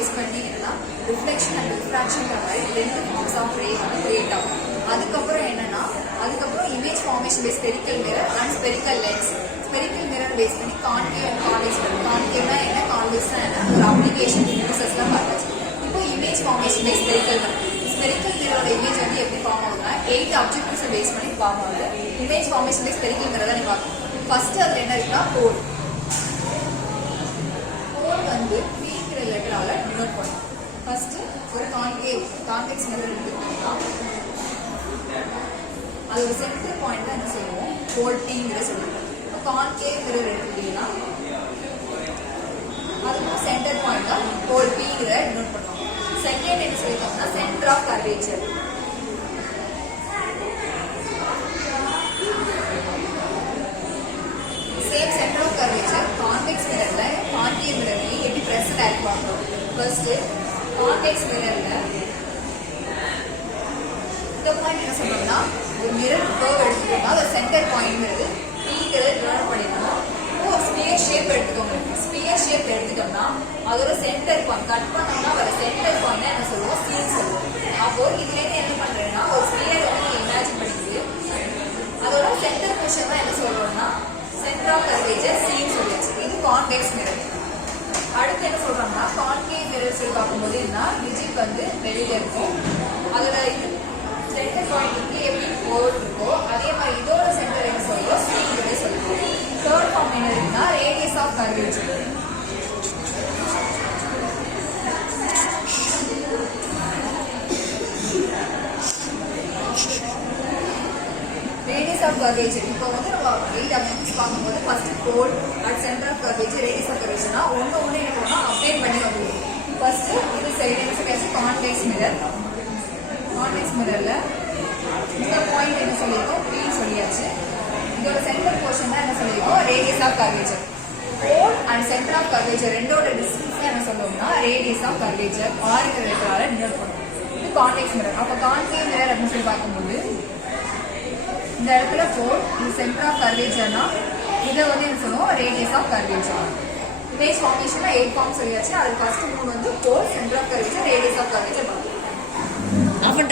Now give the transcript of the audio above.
Base பண்ணி என்னன்னா reflection and refraction மாதிரி 2 ஃபார்ம்ஸ் ஆஃப் ரே வந்து கிரியேட் ஆகும். அதுக்கப்புறம் என்னன்னா image formation based spherical mirror and spherical lens. Spherical mirror based பண்ணி கான்கேவ் அண்ட் கான்வெக்ஸ் மிரர். கான்கேவ்னா என்ன, கான்வெக்ஸ்னா என்ன, ஒரு அப்ளிகேஷன் யூசஸ்லாம் பார்த்தாச்சு. இப்போ இமேஜ் ஃபார்மேஷன் பேஸ் ஸ்பெரிக்கல் மிரரோட இமேஜ் வந்து எப்படி ஃபார்ம் ஆகுதுன்னா 8 அப்ஜெக்டிவ்ஸை பேஸ் பண்ணி ஃபார்ம் ஆகுது. Image formation based spherical mirror தான் நீ பார்க்கணும். ஃபர்ஸ்ட் அதுல என்ன இருக்குன்னா கோல் வந்து பீங்கிற லெட்டரால டினோட் பண்ணும். ஃபர்ஸ்ட் ஒரு கான்வெக்ஸ் மிரர் எடுத்துக்கிட்டோம்னா அது ஒரு சென்டர் பாயிண்ட் தான் என்ன சொல்லுவோம், கோல் பீங்கிற சொல்லுவோம். இப்போ கான்கேவ் மிரர் எடுத்துக்கிட்டீங்கன்னா அதுக்கும் சென்டர் பாயிண்ட் தான் கோல் பீங்கிற டினோட் பண்ணுவோம். செகண்ட் என்ன சொல்லிட்டோம்னா centre of curvature. Same centre of curvature convex மிரர்ல கான்கேவ் மிரர்ல எப்படி பிரசன்ட் ஆகி பார்க்கணும். ஃபர்ஸ்ட் கான்வெக்ஸ் மிரர்ல இந்த பாயிண்ட் என்ன சொல்றோம்னா ஒரு மிரர் கர்வ் எடுத்துக்கோங்க. அது சென்டர் பாயிண்ட் பீங்கிறத டினோட் பண்ணிடணும். ஒரு ஸ்பியர் ஷேப் எடுத்துக்கோங்க. ஸ்பியர் ஷேப் எடுத்துட்டோம்னா அதோட சென்டர் பாயிண்ட் கட் பண்ணோம்னா வர சென்டர் பாயிண்ட் என்ன சொல்லுவோம், சீல் சொல்லுவோம். அப்போ இதுல இருந்து என்ன பண்றேன்னா ஒரு ஸ்பியர் வந்து நீங்க இமேஜின் பண்ணிட்டு அதோட சென்டர் பொசிஷன் தான் என்ன சொல்றோம்னா சென்டர் ஆஃப் கர்வேச்சர் சீல் சொல்லியாச்சு. இது கான்வெக்ஸ் மிரர். அடுத்து என்ன சொல்றாங்கன்னா கான்கேவ் மிரர்ஸ் பார்க்கும்போது என்ன டிஜிட் வந்து வெளியில இருக்கும். அதோட இது சென்டர் பாயிண்ட் வந்து எப்படி கோல் இருக்கோ அதே மாதிரி இதோட சென்டர் என்ன சொல்லுவோம், சீல்களே சொல்லுவோம். தேர்ட் ஃபார்ம் என்ன இருக்குன்னா radius of curvature. Radius of curvature இப்போ வந்து நம்ம 8 அப்ஜெக்ட்ஸ் பார்க்கும்போது first pole at centre of curvature radius of கர்வேச்சர்னா ஒன்று என்ன பண்ணணும் அப்டேட் பண்ணி வந்துடும். ஃபர்ஸ்ட் இது சைடு கான்வெக்ஸ் மிரர். கான்வெக்ஸ் மிரர்ல இந்த பாயிண்ட் என்ன சொல்லியிருக்கோம், பி சொல்லியாச்சு. இதோட சென்டர் போர்ஷன் தான் என்ன சொல்லியிருக்கோம், radius of curvature. Pole and centre of curvature ரெண்டோட டிஸ்டன்ஸ் என்ன சொல்லுவோம்னா ரேடியஸ் ஆஃப் கர்வேச்சர் ஆறுங்கிற லெட்டரால டினோட் பண்ணுவோம். இது கான்வெக்ஸ் மிரர். அப்போ கான்கேவ் மிரர் அப்படின்னு சொல்லி பார்க்கும்போது இந்த இடத்துல கோல் இது சென்டர் ஆஃப் கர்வேச்சர்னா இதை வந்து என்ன சொல்லுவோம், ரேடியஸ் ஆஃப் கர்வேச்சர். இமேஜ் ஃபார்மேஷன்ல 8 ஃபார்ம் சொல்லியாச்சு. அது ஃபர்ஸ்ட் 3 வந்து pole, centre of curvature, radius of curvature.